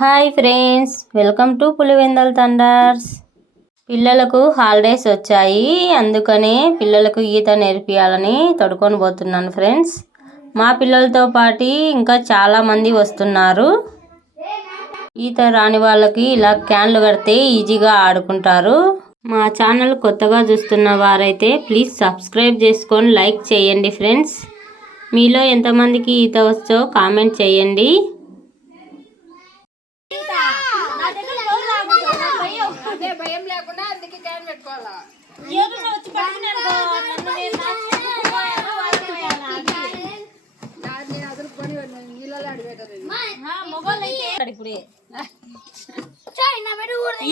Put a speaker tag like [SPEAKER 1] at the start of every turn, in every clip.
[SPEAKER 1] Hi friends welcome to Pulivendula thunders. పిల్లలకు holidays వచ్చాయి అందుకనే పిల్లలకు ఈత నేర్పియాలని తడుకొని పోతున్నాను ఫ్రెండ్స్. మా పిల్లలతో పాటు ఇంకా చాలామంది వస్తున్నారు. ఈత రాని వాళ్ళకి ఇలా క్యాన్లు కడితే ఈజీగా ఆడుకుంటారు. మా ఛానల్ కొత్తగా చూస్తున్న వారైతే ప్లీజ్ సబ్స్క్రైబ్ చేసుకొని లైక్ చేయండి ఫ్రెండ్స్. మీలో ఎంతమందికి ఈత వచ్చో కామెంట్ చేయండి.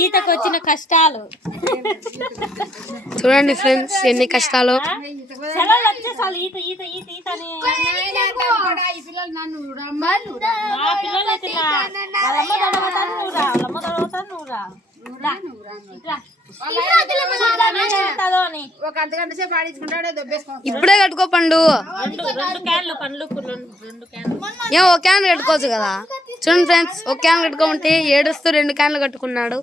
[SPEAKER 1] ఈతకు వచ్చిన కష్టాలు.
[SPEAKER 2] చూడండి ఫ్రెండ్స్ ఎన్ని కష్టాలు.
[SPEAKER 3] నన్ను
[SPEAKER 1] చేస్తాదో అని.
[SPEAKER 3] ఒక అర్ధ గంట సేపు ఆడించుకుంటాడే దొబ్బేసుకో.
[SPEAKER 2] ఇప్పుడే కట్టుకో పండు.
[SPEAKER 1] రెండు రెండు క్యాన్లు పండ్లు రెండు రెండు క్యాన్లు.
[SPEAKER 2] ఏం ఒక క్యాన్ కట్టుకోవచ్చు కదా? చూడండి ఫ్రెండ్స్ ఒక క్యాన్ కట్టుకోమంటే ఏడుస్తూ రెండు క్యాన్లు కట్టుకున్నాడు.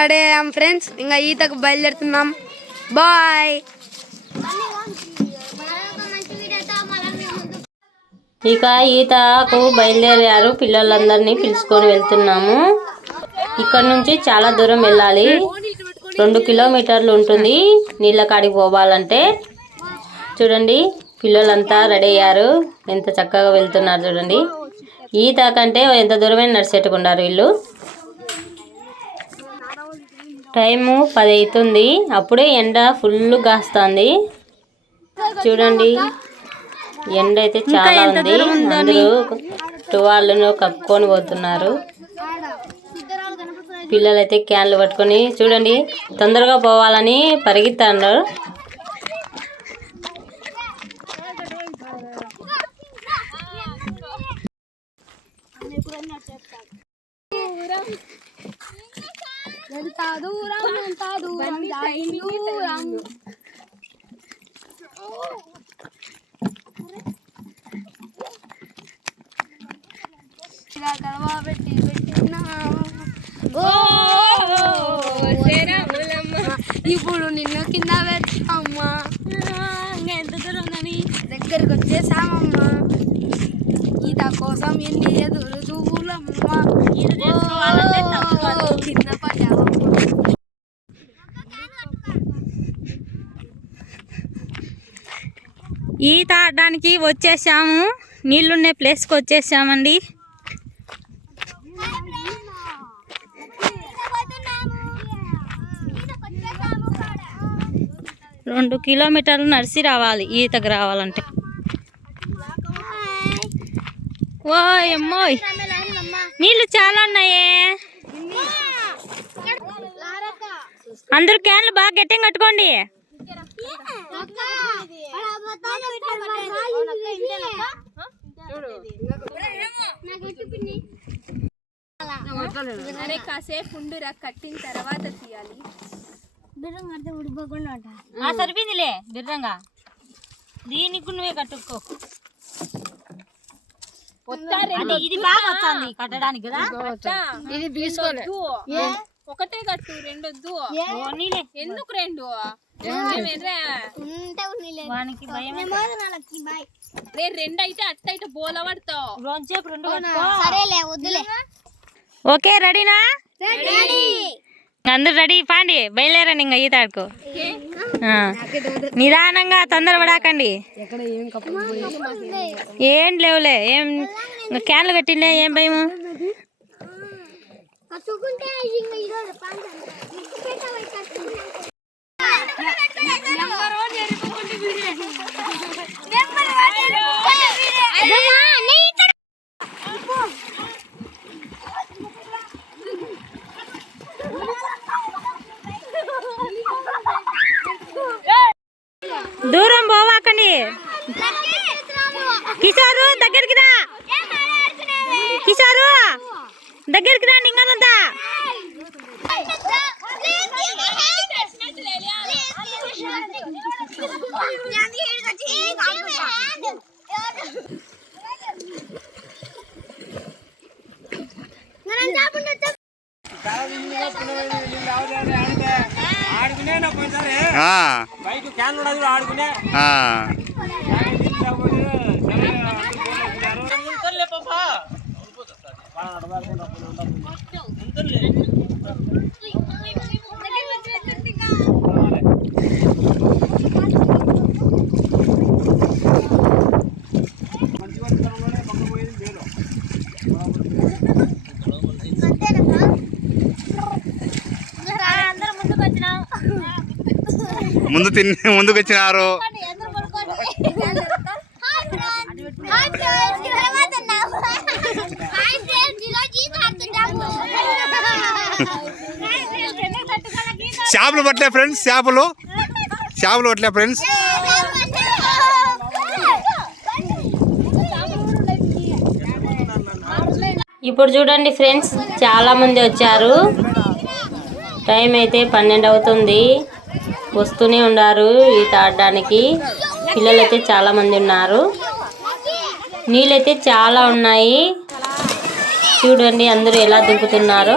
[SPEAKER 2] రెడీ అయ్యాం ఫ్రెండ్స్. ఇంకా ఈతకు బయలుదేరుతున్నాం. బాయ్.
[SPEAKER 1] ఇక ఈతకు బయలుదేరారు పిల్లలందరినీ పిలుచుకొని వెళ్తున్నాము. ఇక్కడ నుంచి చాలా దూరం వెళ్ళాలి. రెండు కిలోమీటర్లు ఉంటుంది. నీళ్ళ కాడికి పోవాలంటే. చూడండి పిల్లలంతా రెడీ అయ్యారు. ఎంత చక్కగా వెళ్తున్నారు చూడండి. ఈత కంటే ఎంత దూరమైన నడిచేట్టుకున్నారు వీళ్ళు? టైము పది అవుతుంది అప్పుడే ఎండ ఫుల్ కాస్తుంది. చూడండి ఎండ అయితే చాలా ఉంది. అందరూ టువాళ్ళను కప్పుకొని పోతున్నారు. పిల్లలైతే క్యాన్లు పట్టుకొని చూడండి తొందరగా పోవాలని పరిగెత్తారు
[SPEAKER 3] ఎంత దూరం
[SPEAKER 2] ఇలా కలవ పెట్టి పెట్టినా. ఇప్పుడు నిన్ను కింద పెట్టామా
[SPEAKER 1] ఎంత దూరం కానీ
[SPEAKER 2] దగ్గరికి వచ్చేసామమ్మా ఈత కోసం ఎన్ని ఎదురు చూపులమ్మా. కింద.
[SPEAKER 1] ఈత ఆడడానికి వచ్చేసాము. నీళ్ళుండే ప్లేస్కి వచ్చేసామండి. రెండు కిలోమీటర్లు నడిచి రావాలి ఈతకు రావాలంటే. ఓ ఎమ్మోయ్ నీళ్ళు చాలా ఉన్నాయే. అందరు క్యాన్లు బాగా గట్టిగా కట్టుకోండి.
[SPEAKER 3] అరే కాసేపు ఉండురా కట్టిన తర్వాత తీయాలి.
[SPEAKER 1] ఆ సరిపోయిందిలే బిర్రంగా. దీనికి నువ్వే కట్టుకో. అంటే ఇది బాగా వస్తుంది కట్టడానికి కదా?
[SPEAKER 2] ఇది తీసుకోలే.
[SPEAKER 3] ఒకటే కట్టు రెండొద్దు
[SPEAKER 1] ఓ నీలే.
[SPEAKER 3] ఎందుకు రెండు? ఏమేరా?
[SPEAKER 1] వానికి భయం
[SPEAKER 3] రే రెండు అయితే అట్ట ఇటు బోల పడతావు.
[SPEAKER 1] రోజుసేపు రెండు. ఓకే రెడీనా? అందరు రెడీ? పాండి బయలుదేరండి ఇంకా ఈత ఆడుకో నిదానంగా తొందరపడాకండి ఏం లేవులే ఏం క్యాన్లు కట్టిండే ఏం భయము? దగ్గరికి రా నింగదంతా
[SPEAKER 4] ఆడుకునే నా
[SPEAKER 5] కొంచెం
[SPEAKER 4] బైక్ క్యాన్ ఆడుకునే.
[SPEAKER 5] ముందు తిని ముందుకు వచ్చినారు. చేపలు పట్టలే ఫ్రెండ్స్ చేపలు చేపలు పట్టలే ఫ్రెండ్స్.
[SPEAKER 1] ఇప్పుడు చూడండి ఫ్రెండ్స్ చాలా మంది వచ్చారు. టైం అయితే పన్నెండు అవుతుంది. వస్తూనే ఉన్నారు ఈత ఆడడానికి పిల్లలైతే చాలా మంది ఉన్నారు. నీళ్ళైతే చాలా ఉన్నాయి. చూడండి అందరూ ఎలా దుంకుతున్నారో.